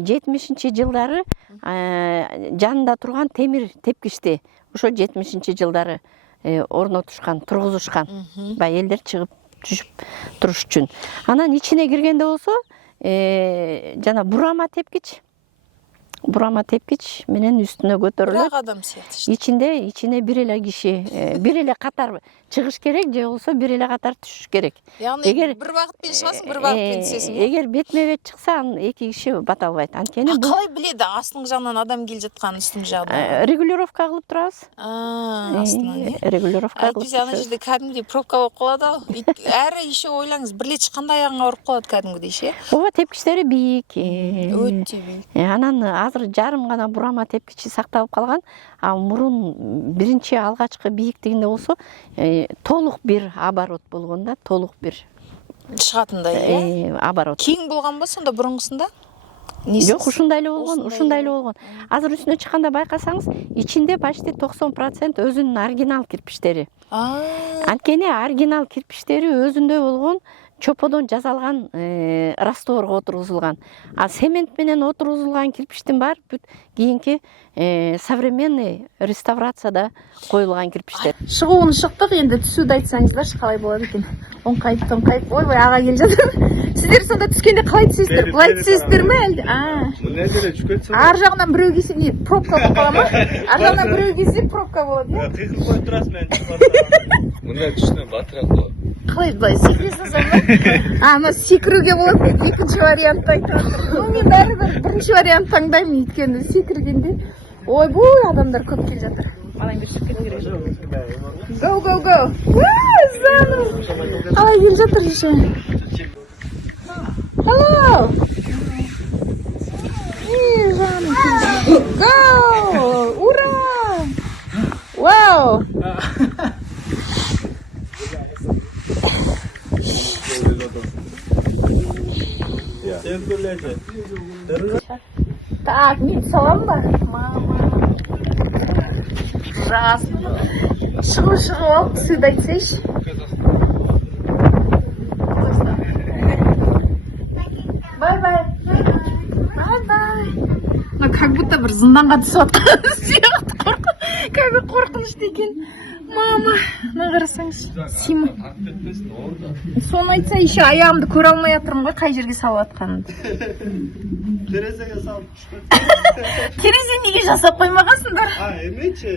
жетимишинчи жылдары жанында турган темир тепкичти ошо 70 жылдары орнотушкан, тургузушкан. Баягы элдер чыгып түшүп туруш үчүн. Анан ичине киргенде болсо жана бурама тепкич менен үстүнө көтөрүлөт. Бірақ адам сияқты. Ичине бир эле киши, бир эле катар чыгыш керек, же болсо бир эле катар түшүш керек. Яғни бір бағытпен шығасың, бір бағытпен түсесің. Эгер бетме-бет чыкса, эки киши бата албайт. Анткени бул қалай біледі астың жағынан адам келе жатқанын, үстің жағынан? регулировка кылып турабыз. Астынан, не? Регулировка кылып. Әйтпесе ана жерде кәдімгідей пробка болып қалады ау. Әрі еще ойлаңыз, бір рет шыққанда аяғыңа ұрып қалады кәдімгідей ше. Ооба, тепкичтери бийик. Өтө бийик. Анан азыр жарым гана бурама тепкичи сакталып калган. А мурун биринчи алгачкы бийиктигинде болсо толук бир оборот болгон да, толук бир шығатындай, оборот. Кең болған ба сонда бұрынғысында? Жок, ушундай эле болгон. Азыр үстүнө чыкканда байкасаңыз, ичинде почти 90% өзүнүн оригинал кирпичтери. Анткени оригинал кирпичтери өзүндө болгон чоподон жасалган растворго отургузулган. А цемент менен отургузулган кирпичтин баары бүт кийинки современный реставрацияда коюлган кирпичтер. Шығуын шықтық, енді түсуді айтсаңыздаршы қалай болады екен. Оңқайып. Ой, аға келе жатыр. Сіздер сонда түскенде қалай түсесіздер? Бұлай түсесіздер ме әлде? Ар жағынан біреу келсе не, пробка болып қала ма? Ар жағынан біреу келсе пробка болады, не? Қиқып қойып тұрасың мен. Мұнда түшінен батырақ болады. Қалай былай секіре салсам ба? Ана секіруге болады, екінші вариантты айтып жатыр. Мен бәрібір бірінші вариант таңдаймын, өйткені секіргенде. Ой, бұл адамдар көп келе жатыр. Балаң бір шығып кету керек. Go. жаным. Қалай келе жатыр еще? Hello. Жаным. Go! Ура! Вау! Так, мен салам ба? Мама. Жас. Шығып алып түсуді айтсайшы. Бай-бай. Бай-бай. Как будто бір зынданға түсіп атқан сияқты кәбі қорқынышты екен. Мама, қарасаңыз. Сима. Соны айтса, еще аяғымды көре алмай жатырмын ғой, қай жерге салып атқанымды. Терезеге салып түшті. Терезе неге жасап қоймағансыңдар? Емече,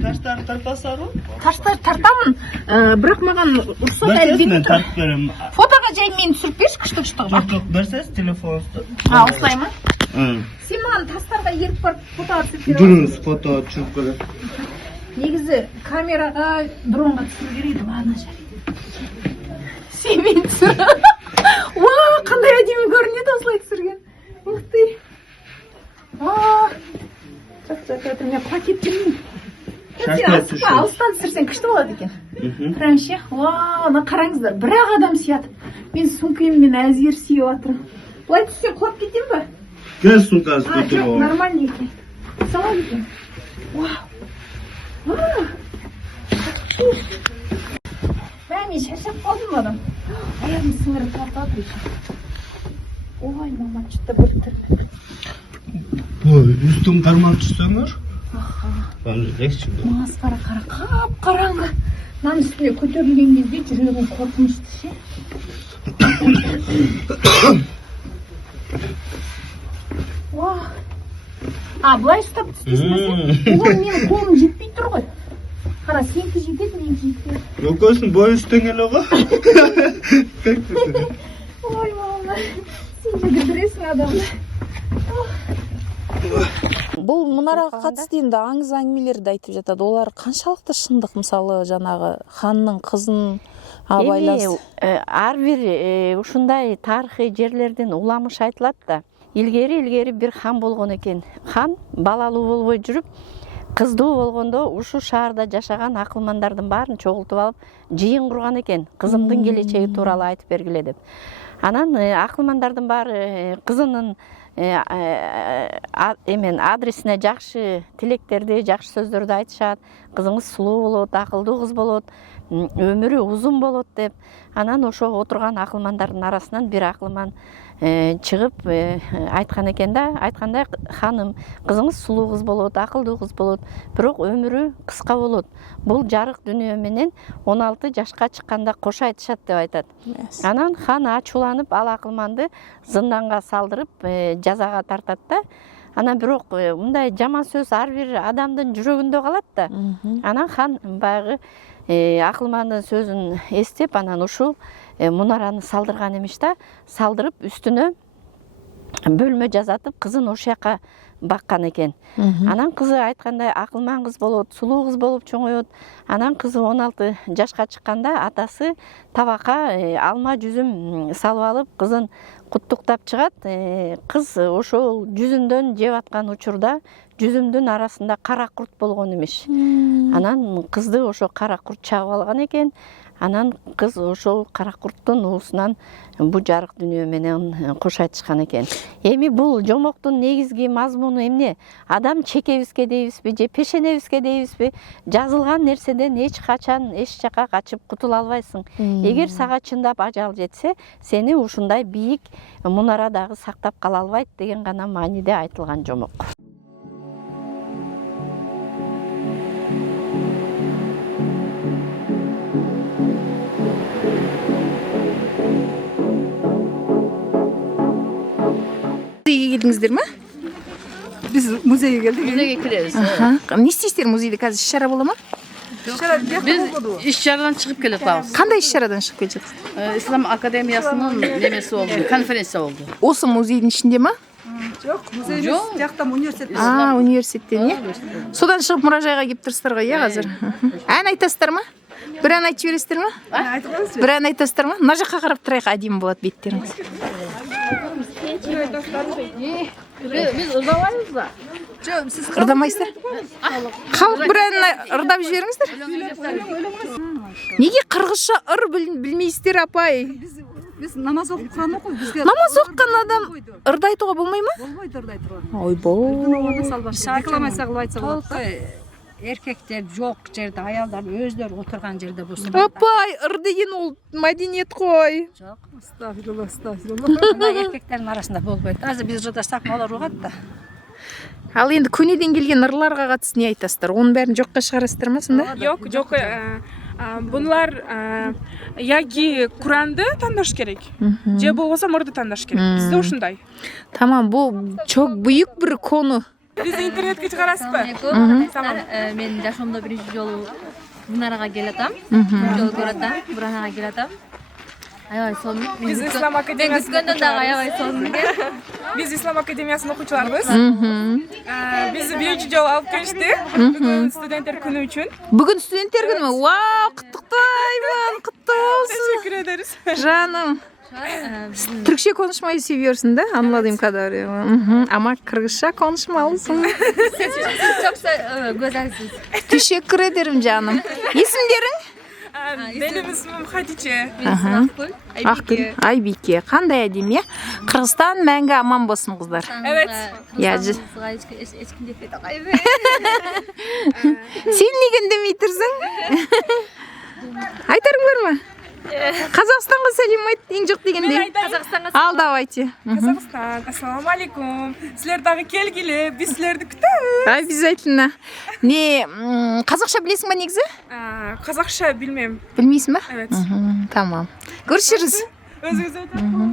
таштарды тартасың ғой? Таштарды тартамын, бірақ маған рұқсат әлі бермей тұр. Фотоға жай мені түсіріп берші, күшті-күшті. Жоқ, берсеңіз телефоныңызды. Осылай ма? Сен маған тастарға еріп барып фотоға түсіріп беріп Жүріңіз, фото түсіріп көріп. Негізі камераға дронға түсіру керек, ладно жарайды. Сен мені түсір. Уа, қандай әдемі көрінеді осылай түсірген. Ух ты. Жақсы, мен пакет бермеймін. Алыстан түсірсең күшті болады екен. Прям ше. Уа, қараңыздар, бір-ақ адам сиятып. Мен сумкаммен әзер сүйіп жатырмын. Бұлай түссең құлап кетем ба? Гел сумкаңызды көтеріп Жоқ, нормально екен. Салам екен. Вау. Мен шаршап қалдым адам. Аяғым сіңіріп тартады еще. Ой, мама, что-то бөлтір. Үстің қарман түссеңір? Масқара қара, қап-қараңғы. Мынаның үстіне көтерілген кезде жүрегім қорқынышты ше. Былай ұстап түспесін. Оған менің қолым жетпей тұр ғой. Қара, сенікі жетеді, менікі жетпейді. Өкөсін бой үстің елі ғой? Ой, мама, сен де кідіресің адамды. Бұл мұнараға қатысты енді аңыз әңгімелерді айтып жатады. Олар қаншалықты шындық, мысалы, жаңағы ханның қызын байлас. Әрбір ушундай тарихи жерлерден уламыш айтылады да. Илгери бір хан болған екен. Хан балалуу болбой жүрүп, кыздуу болгондо ушу шаарда жашаган акылмандардын баарын чогултуп алып, жыйын курган экен. Кызымдын келечеги тууралуу айтып бергиле деп. Анан акылмандардын баары кызынын адресине жакшы тилектерди, жакшы сөздөрдү айтышат. Кызыңыз сулуу болот, акылдуу кыз болот, өмүрү узун болот деп. Анан ошо отурган акылмандардын арасынан бир акылман чыгып айткан экен да, айткандай ханым, кызыңыз сулуу кыз болот, акылдуу кыз болот, бирок өмүрү кыска болот. Бул жарык дүнүйө менен 16 жашка чыкканда кош айтышат деп айтат. Анан хан ачууланып ал акылманды зынданга салдырып жазага тартат да. Анан бирок мындай жаман сөз ар бир адамдын жүрөгүндө калат да. Анан хан баягы акылмандын сөзүн эстеп, анан ушул мунараны салдырган эмиш да, салдырып үстүнө бөлмө жазатып, кызын ошол жака баккан экен. Анан кызы айткандай акылман кыз болот, сулуу кыз болуп чоңоет. Анан кызы 16 жашка чыкканда атасы табакка алма жүзүм салып алып, кызын куттуктап чыгат. Кыз ошол жүзүмдөн жеп аткан учурда жүзүмдүн арасында кара курт болгон эмиш. Анан кызды ошо кара курт чагып алган экен. Анан кыз ошол кара курттун уусунан бу жарык дүнүйө менен кош айтышкан экен. Эми бул жомоктун негизги мазмуну эмне? Адам чекебизге дейбизби же пешенебизге дейбизби? Жазылган нерседен эч качан эч жака качып кутула албайсың. Эгер сага чындап ажал жетсе, сени ушундай бийик мунарадагы сактап кала албайт деген гана мааниде айтылган жомок. Музейге келдіңіздер ме? Біз музейге келдік. Музейге кіребіз. Не істейсіздер музейде? Қазір іс-шара бола ма? Biz iş-şaradan çıkıp gelip kalırız. Қандай іс-шарадан шығып келе жатсыз? İslam Akademiyasının nemesi oldu, konferansı oldu. Осы музейдің ішінде ма? Жоқ. университет. Университеттен, иә? Содан шығып мұражайға келіп тұрсыздар ғой, иә, қазір? Ән айтасыздар ма? Бір ән айтып жібересіздер ма? Бір ән айтасыздар ма? Мына жаққа қарап тұрайық, әдемі болады беттеріңіз. Biz ırdamayız da. Ырдамайсыздар? Халық бір ән ырдап жіберіңіздер. Неге қырғызша ыр білмейсіздер, апай? Біз намаз оқып Құран оқимыз. Бізге Намаз оқыған адам ырды айтуға болмай ма? болмайды ырды айтуға. Ойбой. Рекламация қылып айтса болады. Еркектер жоқ жерде, аялдар өздері отырған жерде болсын. Апай, ыр деген ол мәдениет қой. Жоқ. Астағфирулла. Еркектердің арасында болмайды. Азыр біз жодасақ олар ұғады да. Ал енді көнеден келген ырларға қатысты не айтасыздар? Оның бәрін жоққа шығарасыздар ма сонда? Жоқ, бұлар яги Құранды таңдаш керек. Же болмаса мұрды таңдаш керек. Бізде ушундай. Тамам, бұл çok büyük bir konu. Biz internetке шығарасыз ба? Tamam. Мен жашоомдо биринчи жолу Бунараға келатам. Жол көрөтам, Бунараға келатам. Аябай сонун. Biz İslam Akademiyası'nda Күзгөндө дагы аябай сонун экен. Biz İslam Akademiyası'nın okuyucularımız. Bizi birinci жол алып келишти. Бүгүн студенттер күнү үчүн. Бүгін студенттер күні ме? Вау, құттықтаймын, құтты болсын. Teşekkür ederiz. Жаным. Türkçe konuşmayı seviyorsun da, anladığım kadarıyla. Ama Kırgızca konuşmalısın. Çok güzelsiniz. Teşekkür ederim canım. İsimlerin? Benim ismim Hatice. Akgül, Aybike. Qanday әдемі, ya? Qırgızstan мәңгі аман болсын, қыздар. Evet. Sen неге үндемей тұрсың? Айтарың бар ма? Қазақстанға сәлем айт, ең жоқ дегенде. Ал, давайте. Қазақстан, ассалаумалейкум. Сілер дағы келгілі, біз сілерді күтеміз. Обязательно. Не, қазақша білесің ба негізі? Қазақша білмем. Білмейсің ба? Evet. Tamam. Görüşürüz. Özünüze